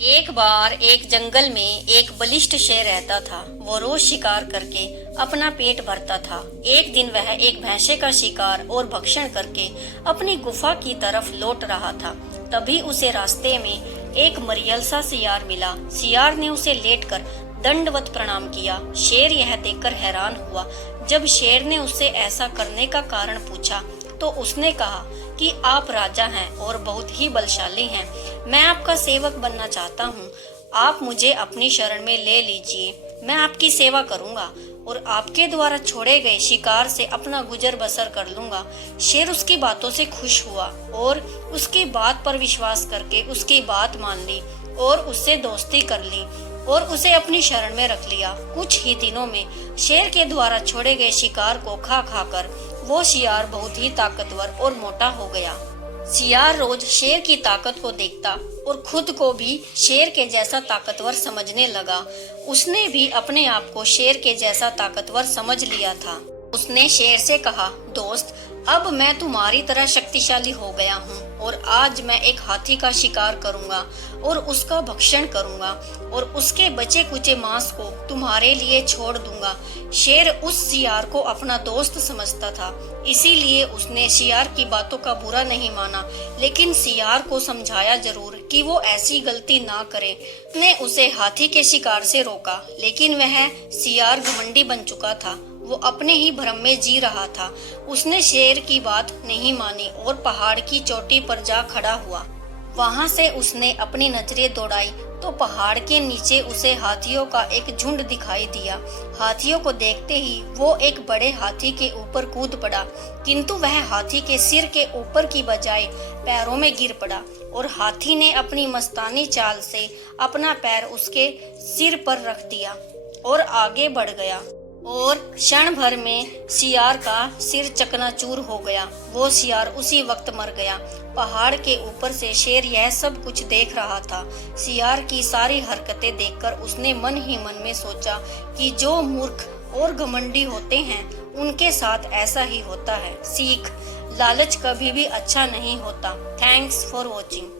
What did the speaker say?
एक बार एक जंगल में एक बलिष्ठ शेर रहता था। वो रोज शिकार करके अपना पेट भरता था। एक दिन वह एक भैंसे का शिकार और भक्षण करके अपनी गुफा की तरफ लौट रहा था। तभी उसे रास्ते में एक मरियल सा सियार मिला। सियार ने उसे लेटकर दंडवत प्रणाम किया। शेर यह देखकर हैरान हुआ। जब शेर ने उससे ऐसा करने का कारण पूछा तो उसने कहा कि आप राजा हैं और बहुत ही बलशाली हैं। मैं आपका सेवक बनना चाहता हूँ। आप मुझे अपनी शरण में ले लीजिए। मैं आपकी सेवा करूँगा और आपके द्वारा छोड़े गए शिकार से अपना गुजर बसर कर लूँगा। शेर उसकी बातों से खुश हुआ और उसकी बात पर विश्वास करके उसकी बात मान ली और उससे दोस्ती कर ली और उसे अपनी शरण में रख लिया। कुछ ही दिनों में शेर के द्वारा छोड़े गए शिकार को खा खा कर वो शियार बहुत ही ताकतवर और मोटा हो गया। शियार रोज शेर की ताकत को देखता और खुद को भी शेर के जैसा ताकतवर समझने लगा। उसने भी अपने आप को शेर के जैसा ताकतवर समझ लिया था। उसने शेर से कहा, दोस्त, अब मैं तुम्हारी तरह शक्तिशाली हो गया हूँ और आज मैं एक हाथी का शिकार करूँगा और उसका भक्षण करूँगा और उसके बचे कुचे मांस को तुम्हारे लिए छोड़ दूंगा। शेर उस शियार को अपना दोस्त समझता था, इसीलिए उसने शियार की बातों का बुरा नहीं माना, लेकिन शियार को समझाया जरूर कि वो ऐसी गलती ना करे। उसने उसे हाथी के शिकार से रोका, लेकिन वह शियार घमंडी बन चुका था। वो अपने ही भ्रम में जी रहा था। उसने शेर की बात नहीं मानी और पहाड़ की चोटी पर जा खड़ा हुआ। वहां से उसने अपनी नजरें दौड़ाई तो पहाड़ के नीचे उसे हाथियों का एक झुंड दिखाई दिया। हाथियों को देखते ही वो एक बड़े हाथी के ऊपर कूद पड़ा, किंतु वह हाथी के सिर के ऊपर की बजाय पैरों में गिर पड़ा और हाथी ने अपनी मस्तानी चाल से अपना पैर उसके सिर पर रख दिया और आगे बढ़ गया और क्षण भर में शियार का सिर चकनाचूर हो गया। वो शियार उसी वक्त मर गया। पहाड़ के ऊपर से शेर यह सब कुछ देख रहा था। शियार की सारी हरकतें देखकर उसने मन ही मन में सोचा कि जो मूर्ख और घमंडी होते हैं उनके साथ ऐसा ही होता है। सीख, लालच कभी भी अच्छा नहीं होता। Thanks for watching.